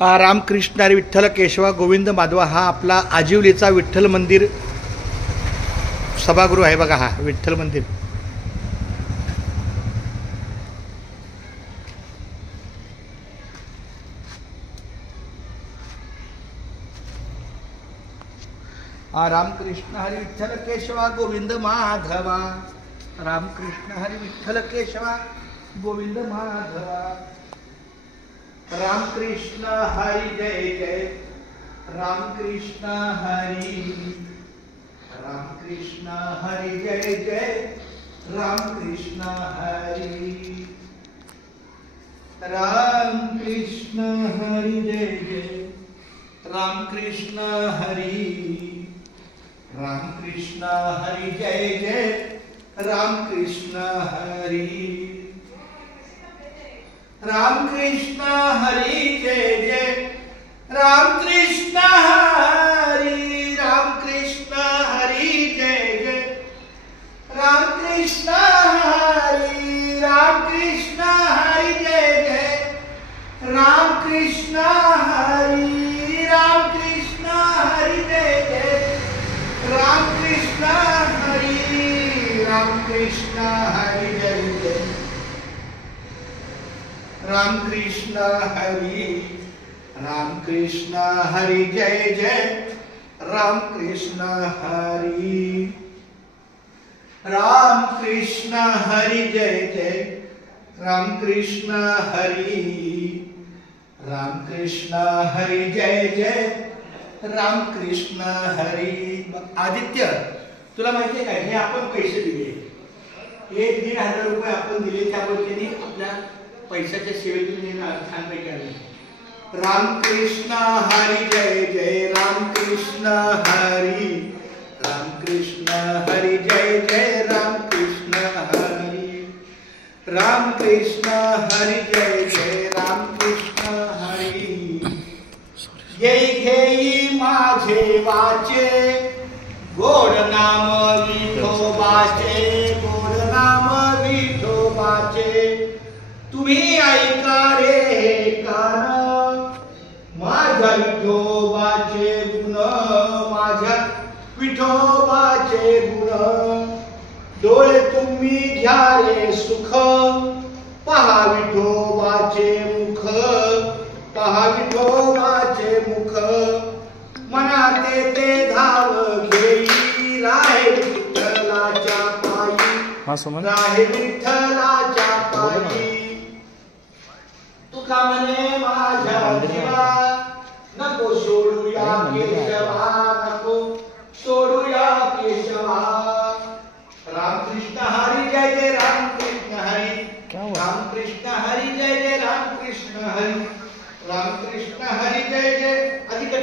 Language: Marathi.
रामकृष्ण हरी विठ्ठल केशवा गोविंद माधवा हा आपला आजिवलीचा विठ्ठल मंदिर सभागृह आहे बघा. हा विठ्ठल मंदिर रामकृष्ण हरी विठ्ठल केशवा गोविंद माधवा. रामकृष्ण हरी विठ्ठल केशवा गोविंद माधवा. रामकृष्ण हरी जय जय. रामकृष्ण हरी. रामकृष्ण हरी जय जय. रामकृष्ण हरी. रामकृष्ण हरी जय जय. रामकृष्ण हरी. रामकृष्ण हरी जय जय. रामकृष्ण हरी. रामकृष्ण हरी जय जय. रामकृष्ण हरी. रामकृष्ण हरी जय जय. रामकृष्ण हरी. रामकृष्ण हरी जय जय. रामकृष्ण हरी. रामकृष्ण हरी जय जय. रामकृष्ण हरी. रामकृष्ण हरी जय जय. रामकृष्ण हरी. रामकृष्ण हरी जय जय. रामकृष्ण हरी. रामकृष्ण हरी जय जय. रामकृष्ण हरी. रामकृष्ण हरी जय जय. रामकृष्ण हरी. आदित्य तुला माहिती आहे काय हे आपण पैसे दिले 1,500 रुपये आपण दिले त्याबद्दल आपल्या पैशाच्या सेवेतून छानपैकी आले. रामकृष्ण हरी जय जय. रामकृष्ण हरी. रामकृष्ण हरी जय जय. रामकृष्ण हरी. रामकृष्ण हरी जय जय. रामकृष्ण हरी. येई घेई माझे वाचे गोड नाम विठोबाचे. गोड नाम विठोबाचे. तुम्ही ऐका रे हे कान माझ्या विठोबाचे गुण. माझ्या विठोबाचे गुण. डोळे तुम्ही घ्या रे सुख. पहा विठोबाचे मुख. पहा विठोबाचे मुख. मनाते ते धाव घेई राहे विठ्ठलाच्या पायी. राहे विठ्ठलाच्या पायी. तुका म्हणे माझ्या जीवा नको सोडूया केशवा. नको सोडूया केशवा. रामकृष्ण हरी जय जय. रामकृष्ण हरी. रामकृष्ण हरी जय जय. रामकृष्ण हरी. रामकृष्ण हरी जय जय. अधिक